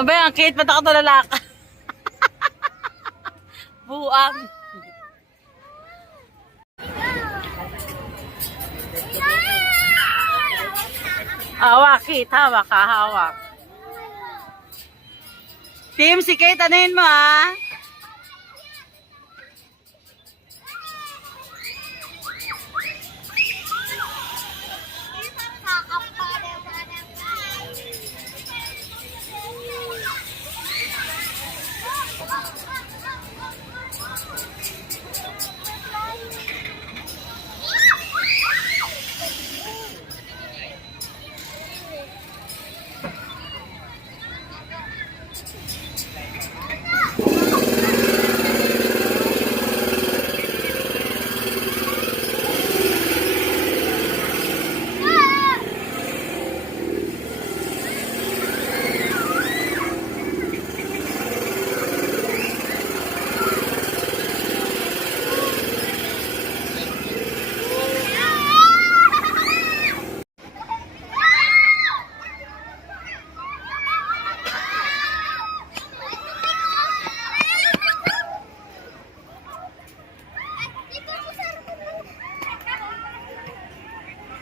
Aba yan, Kate, ba't ako lalaka? Buang. Hawak, Kate. Hawak ka, hawak. Team, si Kate, anuhin mo, ha?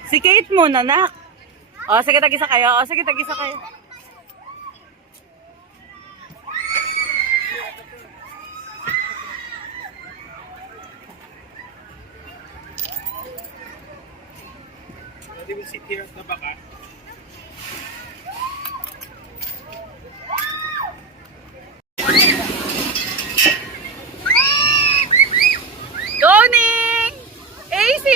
Si Kate muna, nak. O, sige, tag-isa kayo. O, sige, tag-isa kayo. They will sit here at the back. Doning! AC!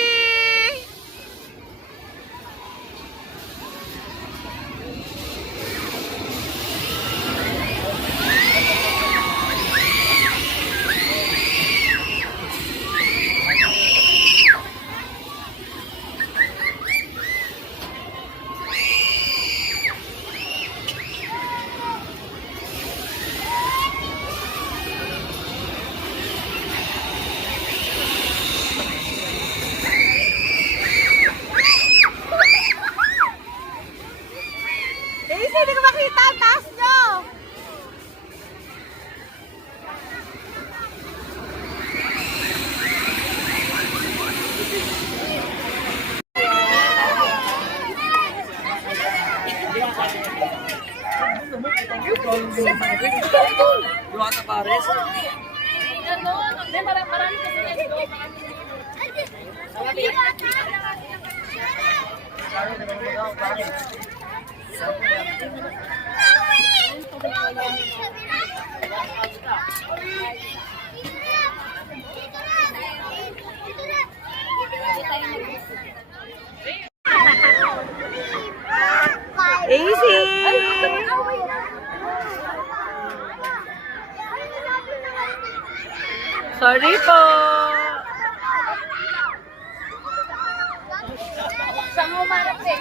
Hindi ko makita ang taas nyo! Luwata pares. Marami kasi AC! Sorry po! Saan mo umarap eh?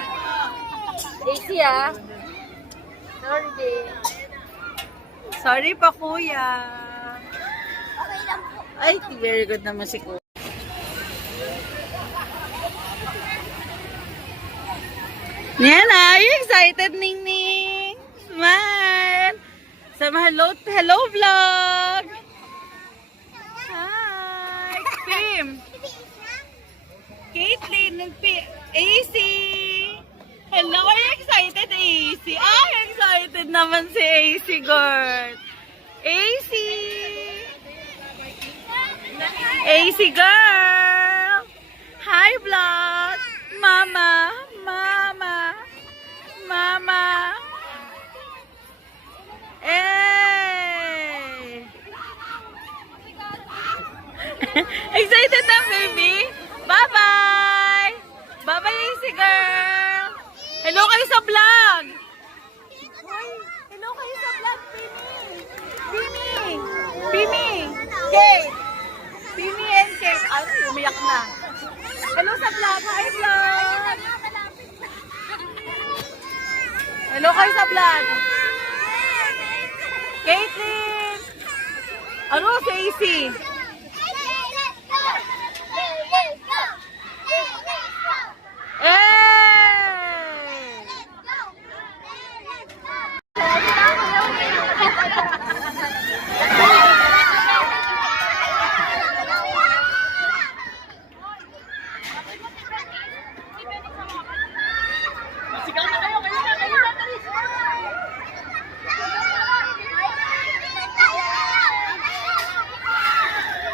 AC ah. Sorry din. Sorry pa, kuya. Okay lang po. Ay, very good naman si kuya. Nena, are you excited, Ning Ning? Smile! Hello vlog! Hi! Tim! Caitlin, AC! Hello, are you excited, AC? Ah, excited naman si AC, girl! AC! AC, girl! Hi, vlog! Mama! Mama! Mama! Hey! Excited na, baby? Bye-bye! Bye-bye, AC girl! Hello kayo sa vlog! Hello kayo sa vlog, Pini! Pini! Kate! Pini and Kate. Ay, umiyak na. Hello sa vlog! Hi, vlog! Hello kayo sa vlog! Caitlin! Ano si AC? Eh! Hindi ba sa mga